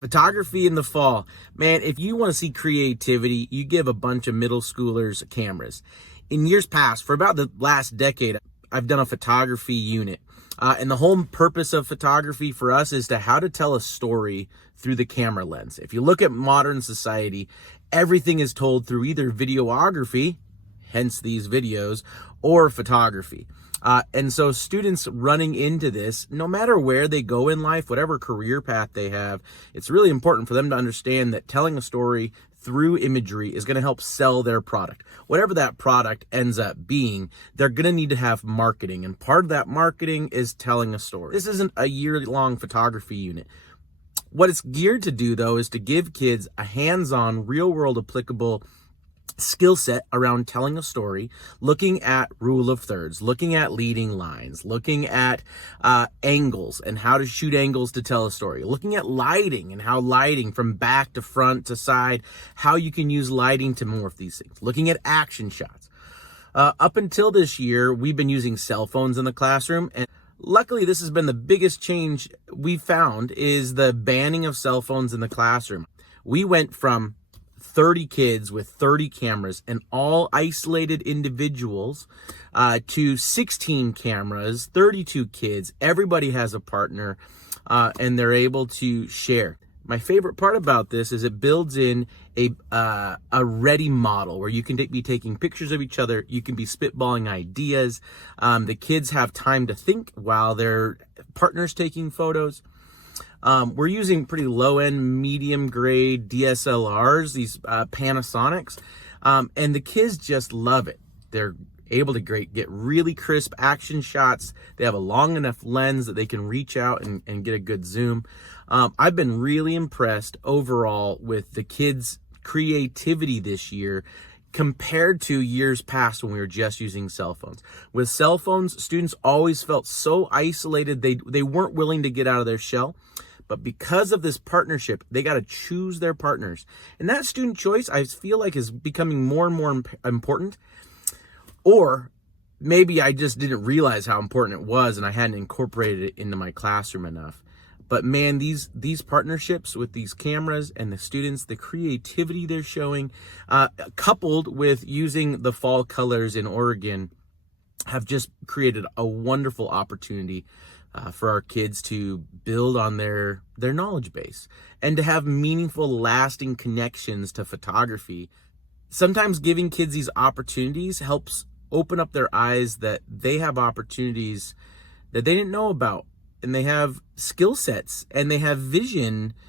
Photography in the fall. Man, if you want to see creativity, you give a bunch of middle schoolers cameras. In years past, for about the last decade, I've done a photography unit. And the whole purpose of photography for us is to how to tell a story through the camera lens. If you look at modern society, everything is told through either videography, hence these videos, or photography. And so students running into this, no matter where they go in life, whatever career path they have, it's really important for them to understand that telling a story through imagery is going to help sell their product. Whatever that product ends up being, they're going to need to have marketing. And part of that marketing is telling a story. This isn't a year-long photography unit. What it's geared to do, though, is to give kids a hands-on, real-world applicable skill set around telling a story, looking at rule of thirds, looking at leading lines, looking at angles and how to shoot angles to tell a story, looking at lighting and how lighting from back to front to side, how you can use lighting to morph these things, looking at action shots. Up until this year, we've been using cell phones in the classroom, and luckily this has been the biggest change we've found is the banning of cell phones in the classroom. We went from 30 kids with 30 cameras and all isolated individuals to 16 cameras, 32 kids. Everybody has a partner and they're able to share. My favorite part about this is it builds in a ready model where you can be taking pictures of each other. You can be spitballing ideas. The kids have time to think while their partner's taking photos. We're using pretty low-end, medium-grade DSLRs, these Panasonics, and the kids just love it. They're able to get really crisp action shots. They have a long enough lens that they can reach out and get a good zoom. I've been really impressed overall with the kids' creativity this year compared to years past when we were just using cell phones. With cell phones, students always felt so isolated. They weren't willing to get out of their shell. But because of this partnership, they got to choose their partners. And that student choice, I feel like, is becoming more and more important. Or maybe I just didn't realize how important it was and I hadn't incorporated it into my classroom enough. But man, these partnerships with these cameras and the students, the creativity they're showing, coupled with using the fall colors in Oregon, have just created a wonderful opportunity for our kids to build on their knowledge base and to have meaningful, lasting connections to photography. Sometimes giving kids these opportunities helps open up their eyes that they have opportunities that they didn't know about, and they have skill sets and they have vision